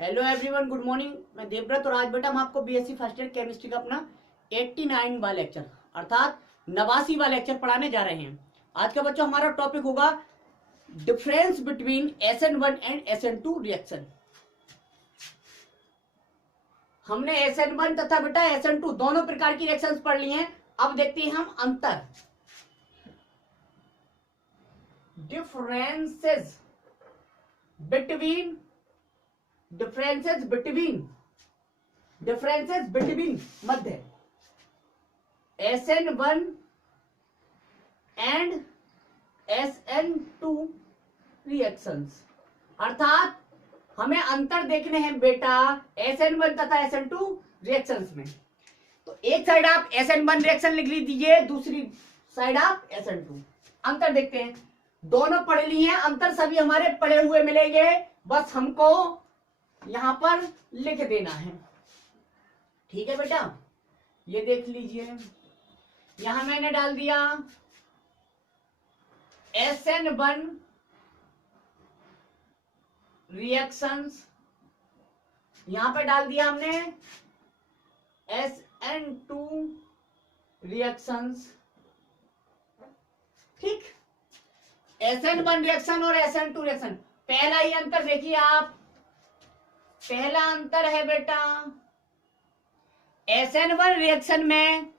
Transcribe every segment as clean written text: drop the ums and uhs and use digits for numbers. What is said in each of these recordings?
Hello everyone, good morning. मैं देवव्रत और आज बेटा हम आपको बीएससी फर्स्ट ईयर केमिस्ट्री का अपना 89वां लेक्चर अर्थात 89वां लेक्चर पढ़ाने जा रहे हैं। आज का बच्चों हमारा टॉपिक होगा difference between SN1 and SN2 reaction. हमने SN1 तथा बेटा SN2 दोनों प्रकार की रिएक्शंस पढ़ ली हैं। अब देखते हैं हम अंतर, differences between Madhya SN1 and SN2 reactions. अर्थात हमें अंतर देखने हैं बेटा SN1 तथा SN2 रिएक्शंस में। तो एक साइड आप SN1 रिएक्शन लिख लीजिए, दूसरी साइड आप SN2। अंतर देखते हैं, दोनों पढ़ ली हैं, अंतर सभी हमारे पढ़े हुए मिलेंगे, बस हमको यहां पर लिख देना है। ठीक है बेटा, ये देख लीजिए, यहां मैंने डाल दिया SN1 रिएक्शंस, यहां पे डाल दिया हमने SN2 रिएक्शंस। ठीक, SN1 रिएक्शन और SN2 रिएक्शन। पहला ही अंतर देखिए आप, पहला अंतर है बेटा SN1 रिएक्शन में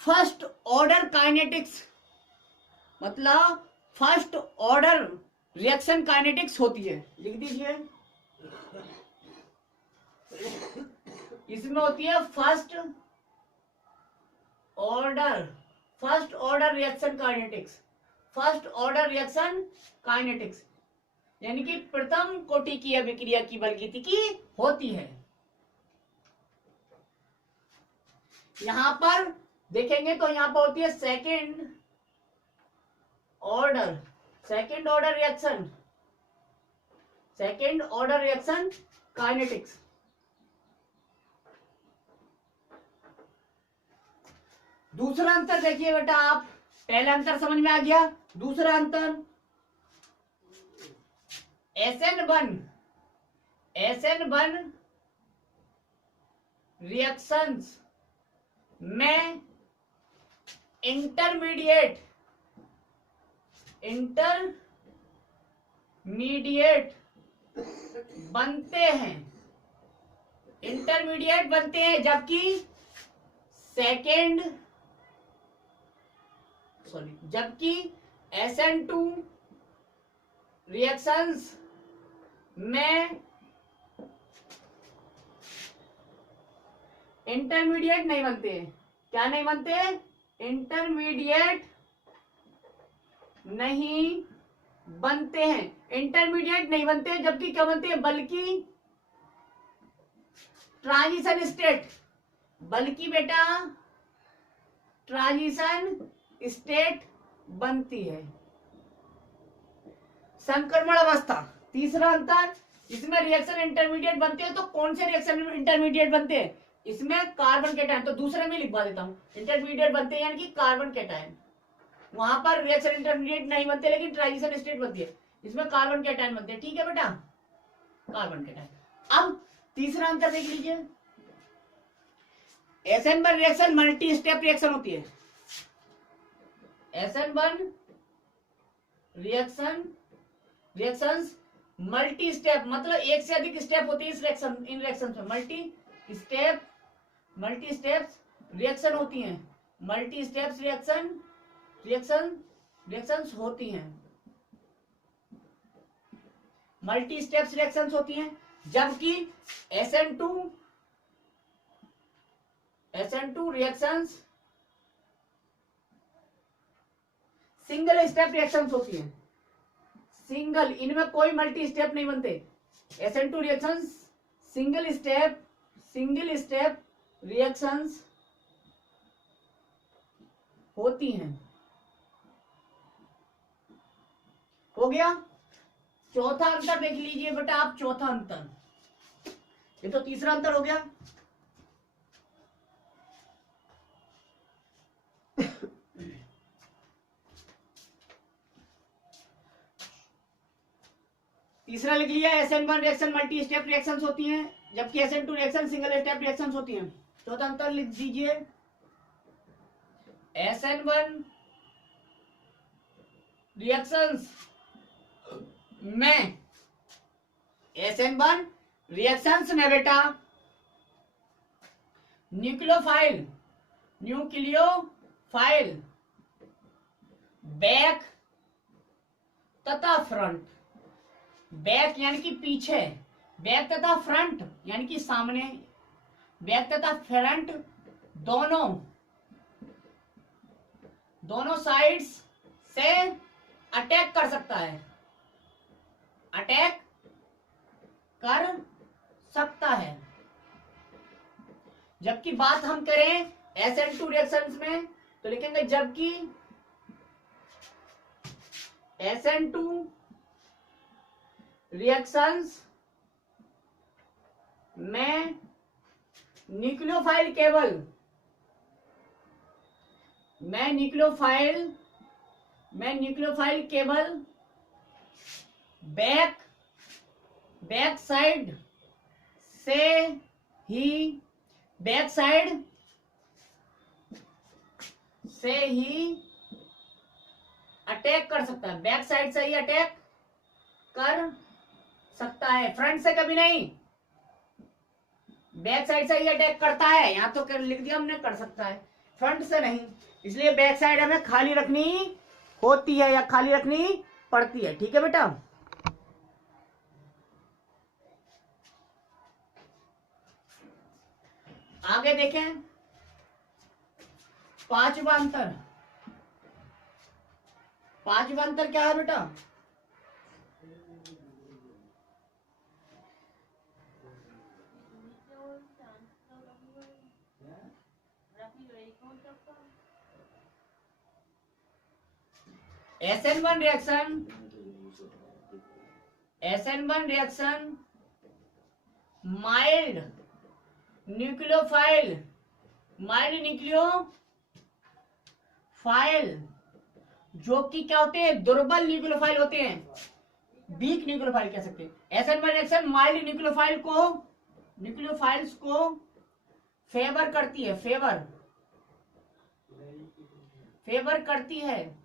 फर्स्ट ऑर्डर काइनेटिक्स, मतलब फर्स्ट ऑर्डर रिएक्शन काइनेटिक्स होती है। लिख दीजिए, इसमें होती है first order reaction kinetics. First order reaction kinetics यानी कि प्रथम कोटि की अभिक्रिया की बलगतिकी होती है। यहां पर देखेंगे तो यहां पर होती है सेकेंड ऑर्डर रिएक्शन काइनेटिक्स। दूसरा अंतर देखिए बेटा आप, पहला अंतर समझ में आ गया, दूसरा अंतर SN1 रिएक्शंस में इंटरमीडिएट बनते हैं, जबकि SN2 रिएक्शंस में इंटरमीडिएट नहीं बनते। क्या नहीं बनते? इंटरमीडिएट नहीं बनते हैं। इंटरमीडिएट नहीं बनते, जबकि क्या बनते हैं? बल्कि ट्रांजिशन स्टेट, बल्कि बेटा ट्रांजिशन स्टेट बनती है। संक्रमण अवस्था, तीसरा अंतर, इसमें रिएक्शन इंटरमीडिएट बनते हैं। तो कौन से रिएक्शन इंटरमीडिएट बनते हैं? इसमें कार्बन कैटायन, तो दूसरे में लिखवा देता हूं, इंटरमीडिएट बनते हैं यानी कि कार्बन कैटायन। वहां पर रिएक्शन इंटरमीडिएट नहीं बनते, लेकिन ट्रांजिशन स्टेट बनती है, इसमें कार्बन कैटायन बनते हैं। ठीक है बेटा, कार्बन कैटायन। अब तीसरा अंतर देख लीजिए, SN1 reaction multi step reaction होती है। SN1 रिएक्शंस मल्टी स्टेप, मतलब एक से अधिक स्टेप होती है इन रिएक्शन में। मल्टी स्टेप्स रिएक्शन होती हैं, मल्टी स्टेप्स रिएक्शंस होती हैं, मल्टी स्टेप्स रिएक्शंस होती हैं। जबकि SN2 reactions single step reactions होती हैं। सिंगल, इनमें कोई मल्टी स्टेप नहीं बनते। SN2 reactions single step reactions होती हैं। हो गया। चौथा अंतर देख लीजिए बेटा आप, चौथा अंतर, ये तो तीसरा अंतर हो गया। तीसरा लिख लिया, SN1 reaction multi step reactions होती हैं, जबकि SN2 reaction single step reactions होती हैं। चौथा अंतर लिख दीजिए, SN1 रिएक्शंस में SN1 रिएक्शंस में बेटा न्यूक्लियोफाइल बैक तथा फ्रंट, बैक यानी कि पीछे, बैक तथा फ्रंट यानी कि सामने, बैक तथा फ्रंट दोनों साइड्स से अटैक कर सकता है, अटैक कर सकता है। जबकि बात हम करें SN2 रिएक्शंस में तो लिखेंगे जबकि SN2 रिएक्शंस में न्यूक्लियोफाइल केवल बैक साइड से ही अटैक कर सकता है, बैक साइड से ही अटैक कर सकता है, फ्रंट से कभी नहीं, बैक साइड से ही अटैक करता है। यहां तो लिख दिया हमने कर सकता है, फ्रंट से नहीं, इसलिए बैक साइड हमें खाली रखनी होती है या खाली रखनी पड़ती है। ठीक है बेटा, आगे देखें, पांचवा अंतर क्या है बेटा? SN1 रिएक्शन माइल्ड न्यूक्लियोफाइल जो कि क्या होते हैं, दुर्बल न्यूक्लियोफाइल होते हैं, वीक न्यूक्लियोफाइल कह सकते हैं। SN1 रिएक्शन माइल्ड न्यूक्लियोफाइल्स को फेवर करती है,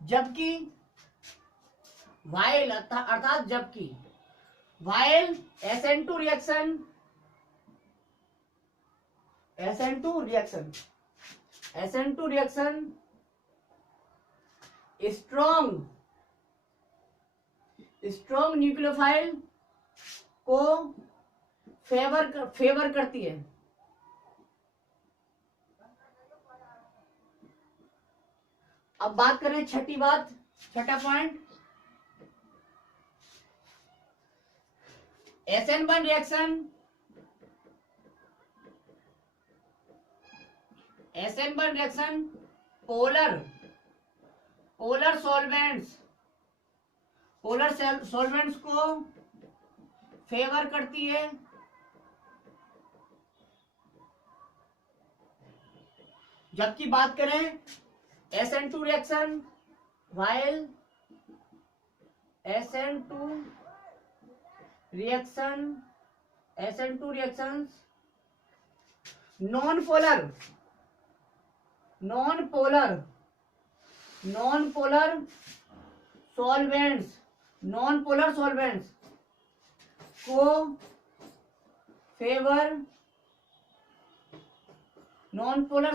जबकि while SN2 reaction strong nucleophile को फेवर करती है। अब बात करें छठा point, SN1 reaction polar solvents को फेवर करती है, जबकि बात करें SN2 reaction, while SN2 reactions non polar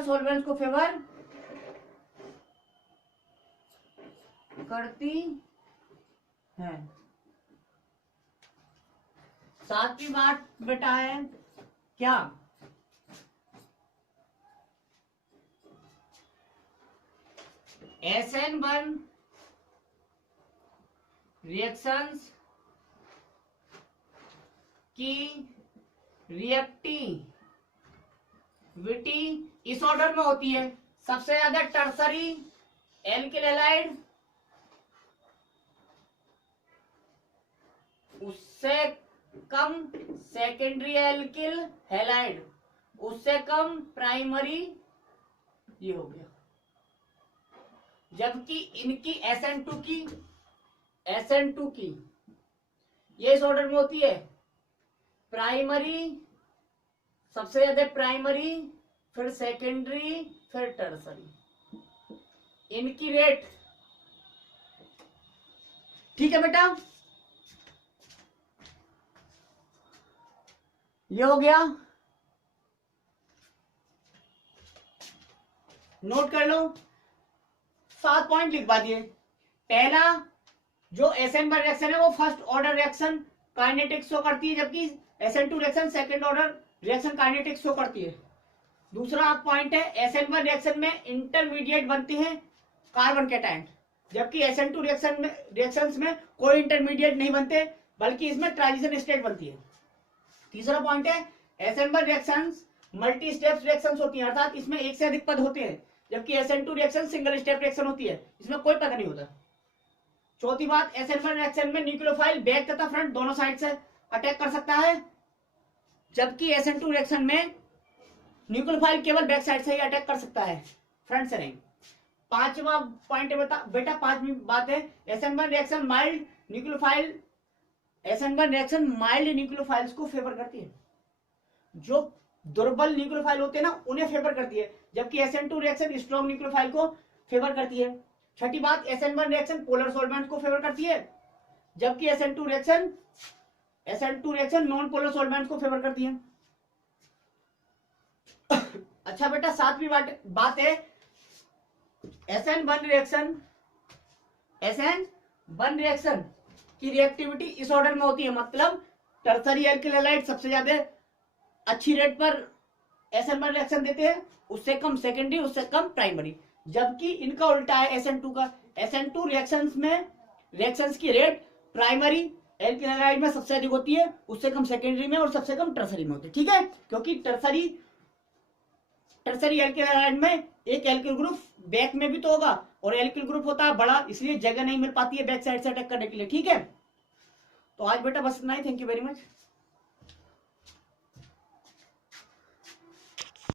solvents को फेवर करती है। सातवीं बात बेटा है क्या, SN1 रिएक्शंस की रिएक्टिविटी इस ऑर्डर में होती है, सबसे ज्यादा टर्सरी एल्किल हैलाइड, उससे कम सेकेंडरी एल्किल हैलाइड, उससे कम प्राइमरी, ये हो गया। जबकि इनकी SN2 की SN2 की ये इस ऑर्डर में होती है, प्राइमरी, सबसे ज्यादा प्राइमरी, फिर सेकेंडरी, फिर टर्सरी, इनकी रेट। ठीक है बेटा, ये हो गया, नोट कर लो, 7 पॉइंट लिखवा दिए। पहला जो SN1 रिएक्शन है वो first order reaction kinetics show करती है, जबकि SN2 reaction second order reaction kinetics show करती है। दूसरा पॉइंट है SN1 रिएक्शन में इंटरमीडिएट बनते हैं कार्बन कैटायन, जबकि SN2 रिएक्शंस में कोई इंटरमीडिएट नहीं बनते, बल्कि इसमें ट्रांजिशन स्टेट बनती है। तीसरा पॉइंट है SN1 reactions multi step reactions होती हैं, अर्थात इसमें एक से अधिक पद होते हैं, जबकि SN2 reaction single step reaction होती है, इसमें कोई पद नहीं होता। चौथी बात, SN1 रिएक्शन में न्यूक्लियोफाइल बैक तथा फ्रंट दोनों साइड से अटैक कर सकता है, जबकि SN2 रिएक्शन में न्यूक्लियोफाइल केवल बैक साइड से ही अटैक कर सकता है, फ्रंट से नहीं। पांचवा पॉइंट है बेटा, पांचवी बात है SN1 reaction mild nucleophile, SN1 reaction mild nucleophiles को फेवर करती है, जो दुर्बल न्यूक्लियोफाइल होते हैं ना उन्हें फेवर करती है, जबकि SN2 रिएक्शन स्ट्रॉन्ग न्यूक्लियोफाइल को फेवर करती है। छठी बात, SN1 रिएक्शन पोलर सॉल्वेंट को फेवर करती है, जबकि SN2 reaction non polar solvent को फेवर करती है। अच्छा बेटा, सातवीं बात है SN1 रिएक्शन की रिएक्टिविटी इस ऑर्डर में होती है, मतलब टर्सरी एल्किल हैलाइड सबसे ज्यादा अच्छी रेट पर SN1 रिएक्शन देते हैं, उससे कम सेकेंडरी, उससे कम प्राइमरी, जबकि इनका उल्टा है SN2 का। SN2 रिएक्शंस की रेट प्राइमरी एल्किल हैलाइड में सबसे अधिक होती है, उससे कम सेकेंडरी में और सबसे कम टर्सरी में होती है। ठीक है, क्योंकि टर्सरी एल्किल हैलाइड में एक एल्किल ग्रुप बैक में भी तो होगा, और एल्किल ग्रुप होता है बड़ा, इसलिए जगह नहीं मिल पाती है बैक साइड से अटैक करने के लिए। ठीक है, तो आज बेटा बस इतना ही। Thank you very much.